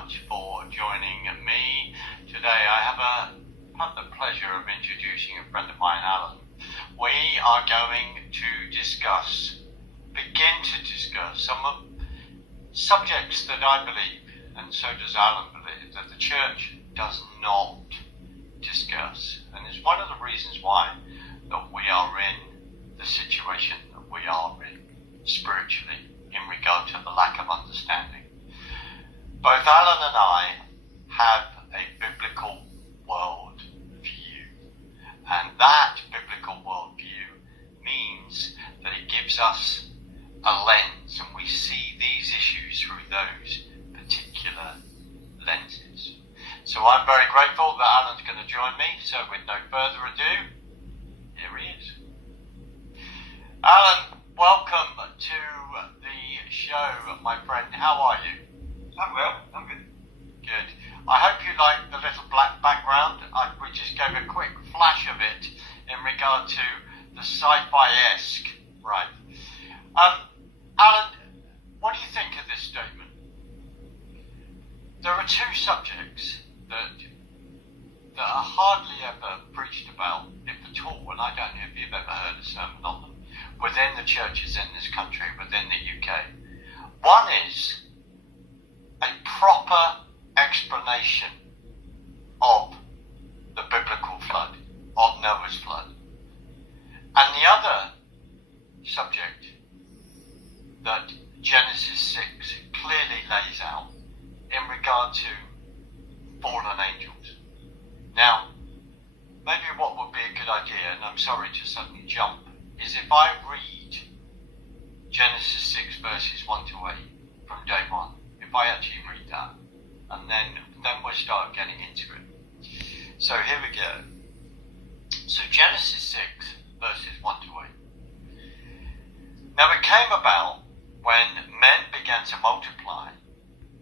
much for joining me today. I have the pleasure of introducing a friend of mine, Alan. We are going to begin to discuss some of subjects that I believe, and so does Alan believe, that the church does not discuss. And it's one of the reasons why that we are in the situation that we are in spiritually in regard to the lack of understanding. Both Alan and I have a biblical world view, and that biblical world view means that it gives us a lens, and we see these issues through those particular lenses. So I'm very grateful that Alan's going to join me, so with no further ado, here he is. Alan, welcome to the show, my friend. How are you? I'm well, I'm good. Good. I hope you like the little black background. We just gave a quick flash of it in regard to the sci-fi-esque. Right. Alan, what do you think of this statement? There are two subjects that are hardly ever preached about, if at all, and I don't know if you've ever heard a sermon on them, within the churches in this country, within the UK. One is a proper explanation of the biblical flood, of Noah's flood. And the other subject that Genesis 6 clearly lays out in regard to fallen angels. Now, maybe what would be a good idea, and I'm sorry to suddenly jump, is if I read Genesis 6 verses 1 to 8 from day one. If I actually read that, and then we'll start getting into it. So here we go. So Genesis 6 verses 1 to 8. Now it came about when men began to multiply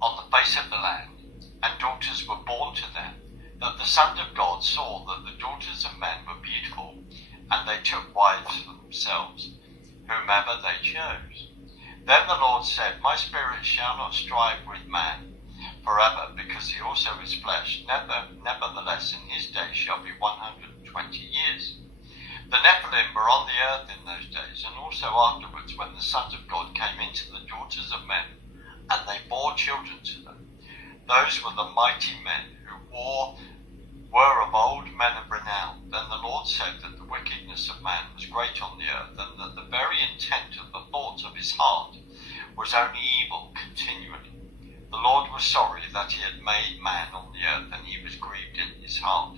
on the face of the land, and daughters were born to them, that the sons of God saw that the daughters of men were beautiful, and they took wives for themselves, whomever they chose. Then the Lord said, My spirit shall not strive with man forever, because he also is flesh. Nevertheless, in his days shall be 120 years. The Nephilim were on the earth in those days, and also afterwards, when the sons of God came into the daughters of men, and they bore children to them. Those were the mighty men who were of old, men of renown. Then the Lord said that the wickedness of man was great on the earth, and that the very intent of the thoughts of his heart was only evil continually. The Lord was sorry that he had made man on the earth, and he was grieved in his heart.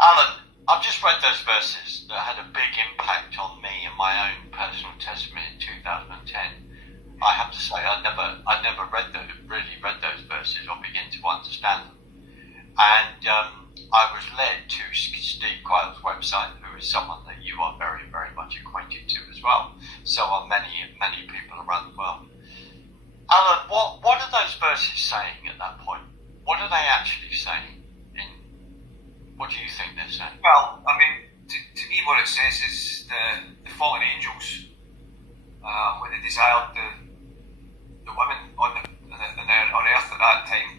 Alan, I've just read those verses that had a big impact on me and my own personal testimony in 2010. I have to say, I never really read those verses or begin to understand them. And I was led to Steve Quile's website, who is someone that you are very, very much acquainted to as well. So are many people around the world. Alan, what are those verses saying at that point? What are they actually saying? What do you think they're saying? Well, I mean, to me what it says is the fallen angels, when they desired the women on earth at that time,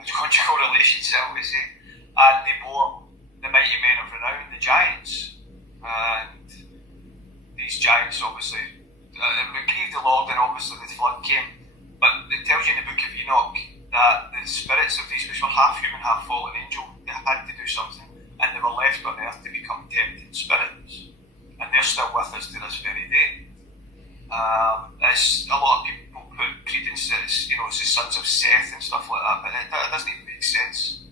conjugal relations, shall we say, and they bore the mighty men of renown, the giants, and these giants obviously it grieved the Lord, and obviously the flood came. But it tells you in the book of Enoch that the spirits of these, which were half human, half fallen angel, they had to do something, and they were left on earth to become tempted spirits, and they're still with us to this very day. As a lot of people put credence that it's the sons of Seth and stuff like that, but it doesn't even make sense.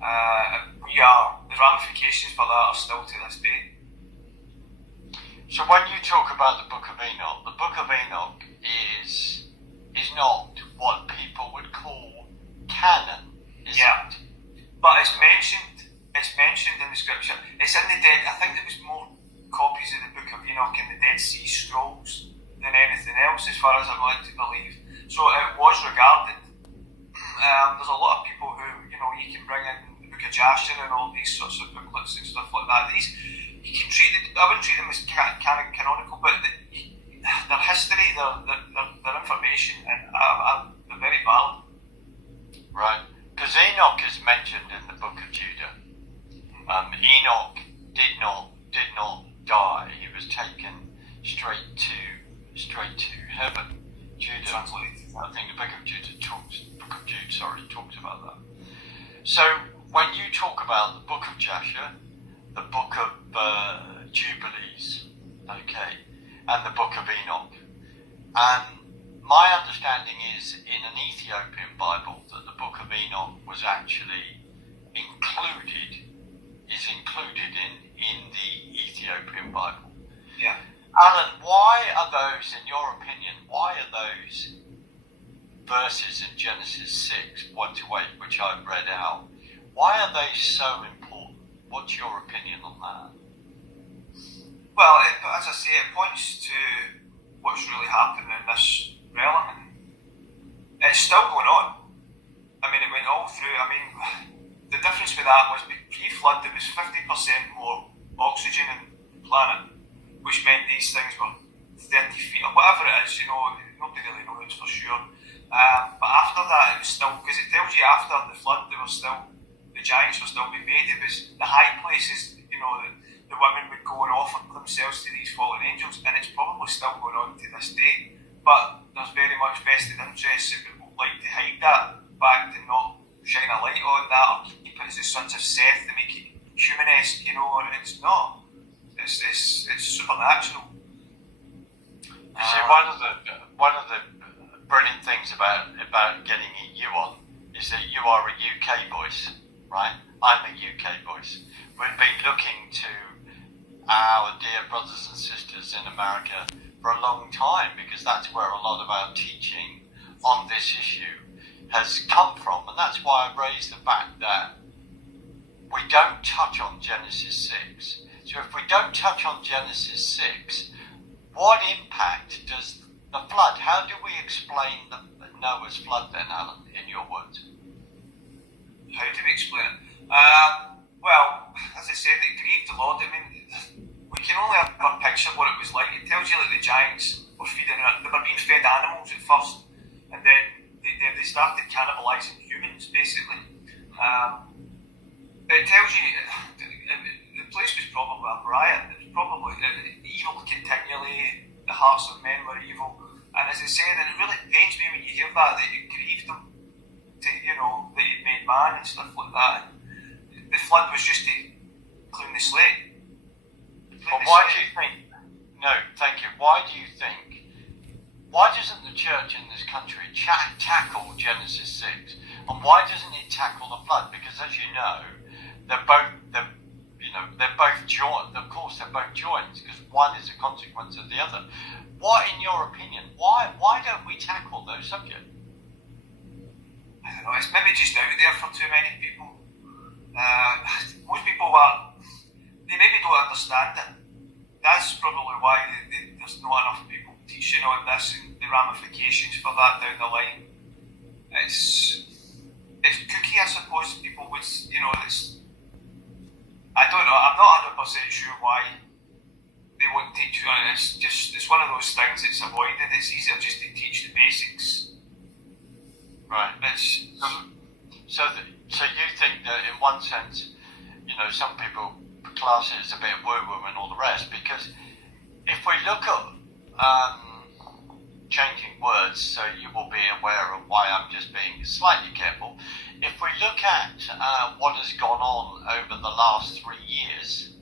The ramifications for that are still to this day. So when you talk about the Book of Enoch is not what people would call canon, is it? But it's mentioned in the scripture. It's in the dead. I think there was more copies of the Book of Enoch in the Dead Sea Scrolls than anything else, as far as I'm led to believe. So it was regarded. There's a lot of people who, you can bring in the Book of Jasher and all these sorts of booklets and stuff like that. You can I wouldn't treat them as canonical, but their history, their information, and talks about that. So when you talk about the Book of Jasher, the Book of Jubilees, okay, and the Book of Enoch, my understanding is in an Ethiopian Bible that the Book of Enoch was actually included in the Ethiopian Bible. Yeah. Alan, why are those, in your opinion, those verses in Genesis 6, 1-8, which I've read out, why are they so important? What's your opinion on that? Well, as I say, it points to what's really happening in this realm, and it's still going on. I mean, it went all through. I mean, the difference with that was pre-flood there was 50% more oxygen in the planet, which meant these things were 30 feet or whatever it is, nobody really knows for sure. But after that, it was still, because it tells you after the flood, the giants were still being made. It was the high places, the women would go and offer themselves to these fallen angels, and it's probably still going on to this day. But there's very much vested interest that people like to hide that fact and not shine a light on that or keep it as the sons of Seth to make it humanesque, and it's not. It's supernatural. You see, one of the brilliant things about getting you on is that you are a UK voice, right? I'm a UK voice. We've been looking to our dear brothers and sisters in America for a long time because that's where a lot of our teaching on this issue has come from, and that's why I raised the fact that we don't touch on Genesis 6. So if we don't touch on Genesis 6, what impact does the flood, how do we explain Noah's flood then, Alan, in your words? How do we explain it? Well, as I said, it grieved the Lord. I mean, we can only have a picture of what it was like. It tells you that the giants were feeding, they were being fed animals at first, and then they started cannibalising humans, basically. It tells you the place was probably a riot. It was probably evil continually. The hearts of men were evil, and as I said, and it really pains me when you hear that it grieved them to, that he'd made man and stuff like that. The flood was just to clean the slate. But why do you think? No, thank you. Why doesn't the church in this country tackle Genesis 6, and why doesn't it tackle the flood? Because as you know, they're both joined. Of course, they're both joined because one is a consequence of the other. What, in your opinion, why don't we tackle those subjects? I don't know. It's maybe just out there for too many people. Most people they maybe don't understand it. That's probably why there's not enough people teaching on this and the ramifications for that down the line. It's cookie, I suppose. People would, I don't know. I'm not 100% sure why they won't teach you on it. It's one of those things that's avoided. It's easier just to teach the basics. Right. So you think that in one sense, some people class it as a bit of woo-woo and all the rest, because if we look at changing words, so you will be aware of why I'm just being slightly careful. If we look at what has gone on over the last 3 years,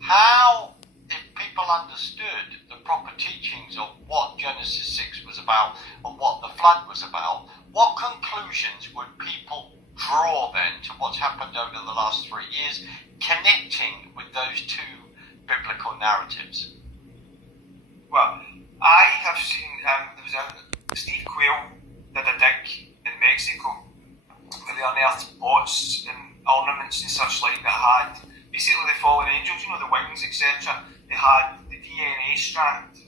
how, if people understood the proper teachings of what Genesis 6 was about and what the flood was about, what conclusions would people draw then to what's happened over the last 3 years, connecting with those two biblical narratives? Well, I have seen, there was Steve Quayle did a dig in Mexico where they unearthed pots and ornaments and such like that had basically the fallen angels, the wings, etc. They had the DNA strand,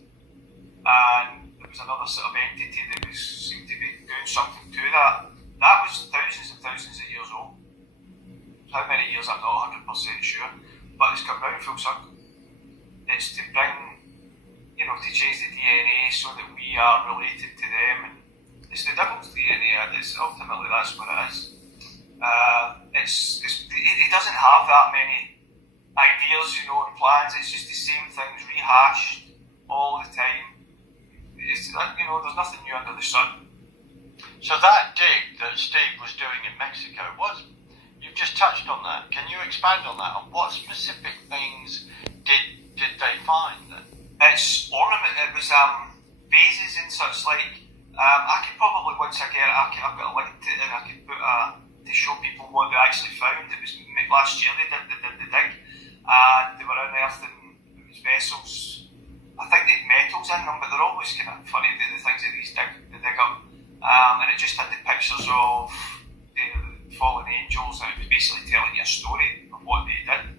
and there was another sort of entity that seemed to be doing something to that. That was thousands and thousands of years old. How many years, I'm not 100% sure, but it's come round full circle. It's to bring, to change the DNA so that we are related to them, and it's the devil's DNA. Ultimately, that's what it is. It doesn't have that many ideas, and plans. It's just the same things rehashed all the time. There's nothing new under the sun. So that dig that Steve was doing in Mexico you've just touched on that. Can you expand on that? And what specific things did they find then? It's ornament. It was vases and such like. I could probably once again. I've got a link to it, and I could put to show people what they actually found. It was last year they did the dig, and they were unearthing vessels. I think they had metals in them, but they're always kind of funny. The things that they dig up, and it just had the pictures of the fallen angels, and it was basically telling you a story of what they did.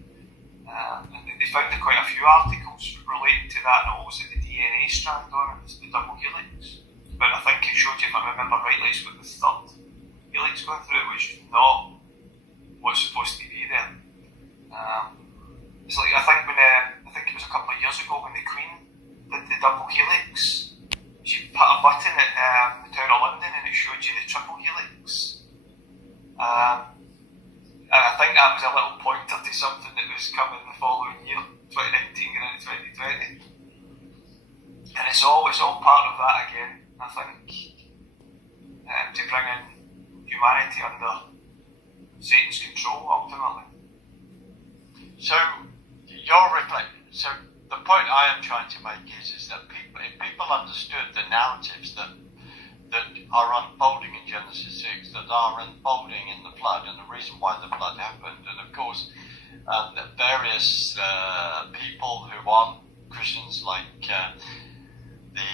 And they found quite a few articles relating to that, and also the DNA strand on it, the double helix. But I think it showed you, if I remember rightly, it's got the third helix going through it, which is not what's supposed to be there. It's like I think it was a couple of years ago when the Queen did the double helix. She put a button at the Tower of London and it showed you the triple helix. And I think that was a little pointer to something that was coming the following year, 2019 and into 2020. And it's all part of that again, I think, to bring in humanity under Satan's control ultimately. So the point I am trying to make is that if people understood the narratives that are unfolding in Genesis 6, that are unfolding in the flood, and the reason why the flood happened, and of course the various people who aren't Christians, like the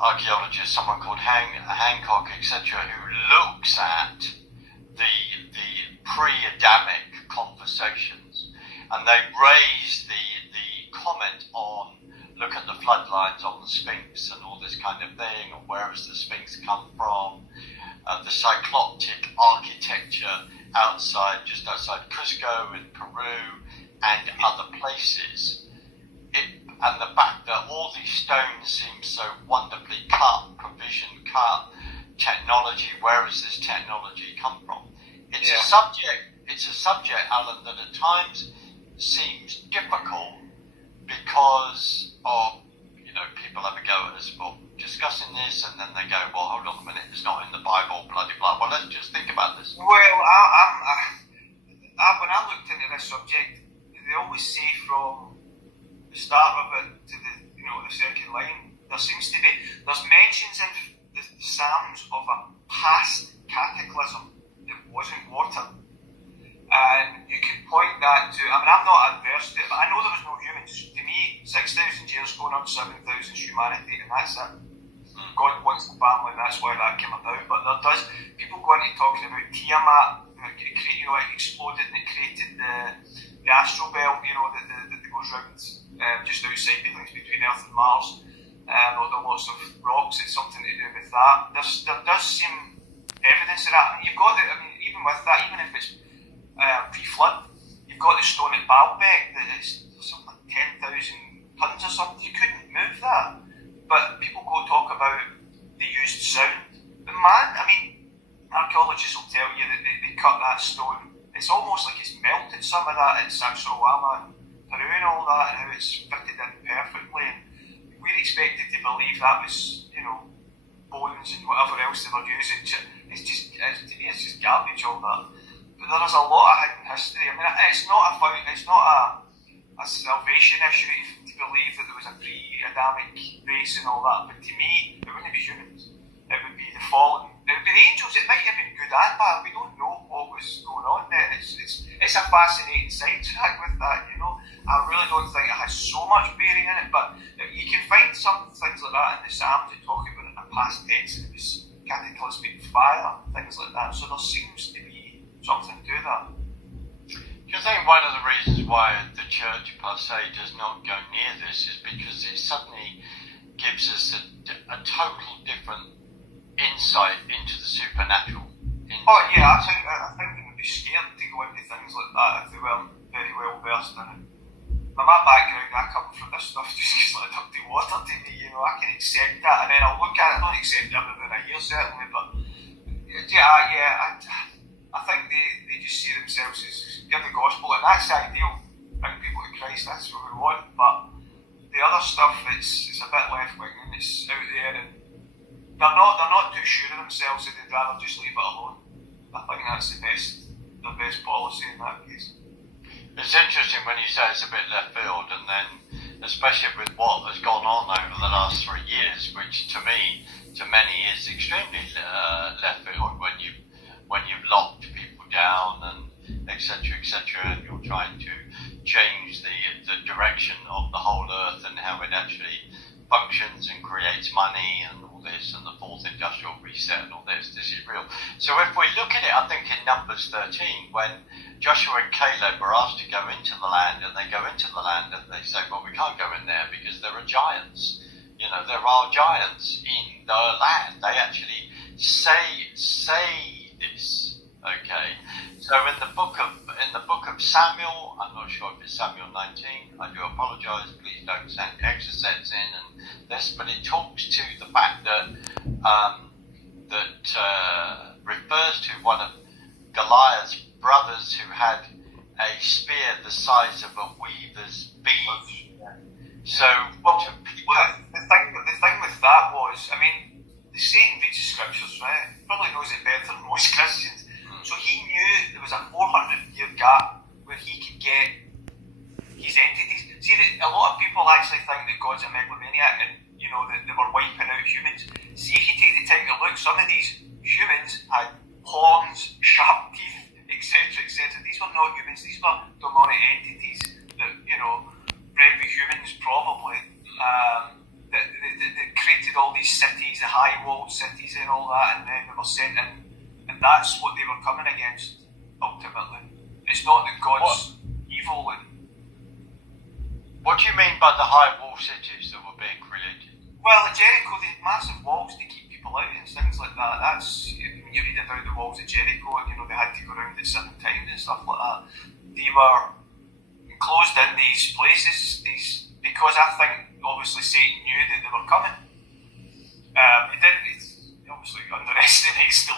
archaeologist, someone called Hancock, etc., who looks at the pre-Adamic conversations, and they raise the comment on, look at the floodlines on the Sphinx and all this kind of thing, or where has the Sphinx come from, the cycloptic architecture just outside Cusco in Peru and other places, and the fact that all these stones seem so wonderfully cut, technology, where has this technology come from? It's a subject, Alan, that at times seems difficult because of, people have a go at us for discussing this, and then they go, well, hold on a minute, it's not in the Bible, bloody blah. Well, let's just think about this. Well, when I looked into this subject, they always say from the start of it to the second line, there's mentions in the Psalms of a past cataclysm that wasn't water. And you can point that to, I'm not adverse to it, but I know there was no humans. To me, 6,000 years going on 7,000 is humanity, and that's it. God wants the family, and that's why that came about. But people go into talking about Tiamat, it exploded and it created the astral belt, that goes round just outside the links between Earth and Mars. There are lots of rocks, it's something to do with that. There does seem evidence of that. You've got even with that, even if it's pre-flood, you've got the stone at Baalbek that is something like 10,000 tons or something. You couldn't move that. But people go talk about they used sound. But archaeologists will tell you that they cut that stone. It's almost like it's melted some of that at Sacsayhuama and Peru and all that, and how it's fitted in perfectly. And we're expected to believe that was, bones and whatever else they were using. It's just garbage, all that. But there is a lot of hidden history. It's not a salvation issue to believe that there was a pre-Adamic race and all that. But to me, it wouldn't be humans. It would be the fallen. It would be the angels. It might have been good and bad. We don't know what was going on there. It's a fascinating sidetrack with that. I really don't think it has so much bearing in it. But you can find some things like that in the Psalms that talk about it in the past tense. It was cataclysmic fire, things like that. So there seems to be something to that. Do you think one of the reasons why the church per se does not go near this is because it suddenly gives us a total different insight into the supernatural? Oh yeah, I think they would be scared to go into things like that if they weren't very well versed in it. My background, I come from this stuff just because like dirty water to me, I can accept that, and then I'll look at it. I don't accept everything I hear certainly, but I think they just see themselves as give the gospel, and that's ideal. Bring people to Christ, that's what we want. But the other stuff, it's a bit left wing and it's out there, and they're not too sure of themselves, so they'd rather just leave it alone. I think that's the best policy in that case. It's interesting when you say it's a bit left field, and then especially with what has gone on over the last 3 years, which to me, to many, is extremely left field, when you've locked people down and etc., and you're trying to change the direction of the whole earth and how it actually functions and creates money and all this, and the fourth industrial reset and all this. This is real. So if we look at it, I think in Numbers 13, when Joshua and Caleb are asked to go into the land, and they go into the land and they say, well, we can't go in there because there are giants. You know, there are giants in the land. They actually say this. Okay. So in the book of Samuel, I'm not sure if it's Samuel 19. I do apologise. Please don't send extra sets in and this, but it talks to the fact that refers to one of Goliath's brothers who had a spear the size of a weaver's bead. So, the thing with that was, I mean, Satan reads the scriptures, right? He probably knows it better than most Christians. So he knew there was a 400-year gap where he could get his entities. See, a lot of people actually think that God's a megalomaniac and, you know, that they were wiping out humans. See, if you take the time to look, some of these humans had horns, sharp teeth, etc., etc. These were not humans. These were demonic entities that, you know, bred with humans probably, that created all these cities, the high-walled cities and all that, and then they were sent in. And that's what they were coming against, ultimately. It's not that God's evil. What do you mean by the high wall cities that were being created? Well, at Jericho, they had massive walls to keep people out and things like that. That's, when you read about the walls at Jericho, and, you know, they had to go around at 7 times and stuff like that. They were closed in these places, because I think, obviously, Satan knew that they were coming. He obviously underestimates the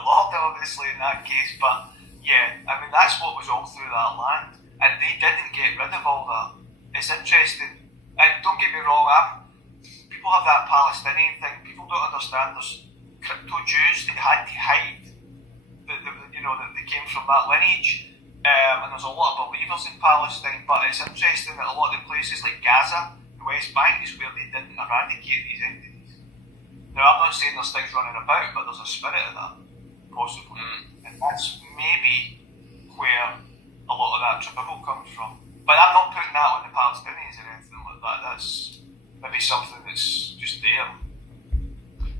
Lord, obviously, in that case, but yeah, I mean, that's what was all through that land, and they didn't get rid of all that. It's interesting, and don't get me wrong, people have that Palestinian thing. People don't understand there's crypto Jews. They had to hide that they came from that lineage, and there's a lot of believers in Palestine, but it's interesting that a lot of the places like Gaza, the West Bank, is where they didn't eradicate these entities. Now, I'm not saying there's things running about, but there's a spirit of that, possibly. And that's maybe where a lot of that trouble comes from. But I'm not putting that on the Palestinians or anything like that. That's maybe something that's just there.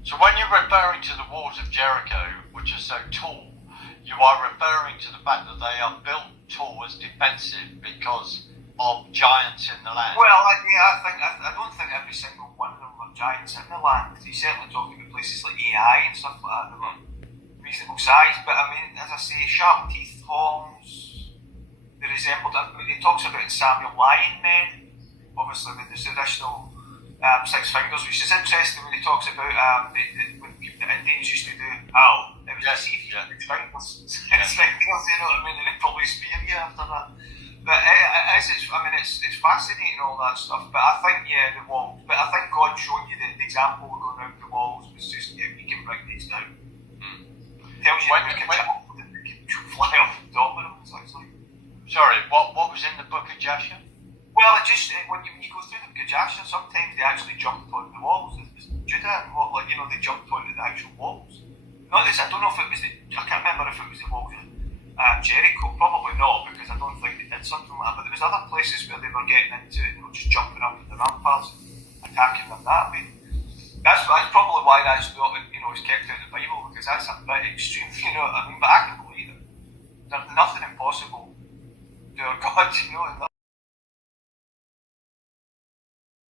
So when you're referring to the walls of Jericho, which are so tall, you are referring to the fact that they are built tall as defensive because of giants in the land? Well, I don't think every single one of them were giants in the land. He's certainly talking about places like AI and stuff like that that were reasonable size. But I mean, as I say, sharp teeth, horns, they resembled. He talks about in Samuel lion men, obviously with the traditional 6 fingers, which is interesting when he talks about when the Indians used to do owl. It was just 6 fingers, 6 fingers, you know what I mean? And they'd probably spear you after that. But it's fascinating, all that stuff. But I think, the walls. But I think God showing you the example of going around the walls was just, we can bring these down. Tells you that they can fly off dominoes, actually. Sorry, what was in the book of Joshua? Well, it just, when you go through the book of Joshua, sometimes they actually jumped on the walls. Judah, they jumped onto the actual walls. Not this, I don't know if it was I can't remember if it was the walls of Jericho, probably not, because I don't think they did something like that, but there was other places where they were getting into, just jumping up the ramparts, attacking them that way. That's probably why that's not, it's kept out of the Bible, because that's a bit extreme, you know what I mean? But I can believe it. There's nothing impossible to our God,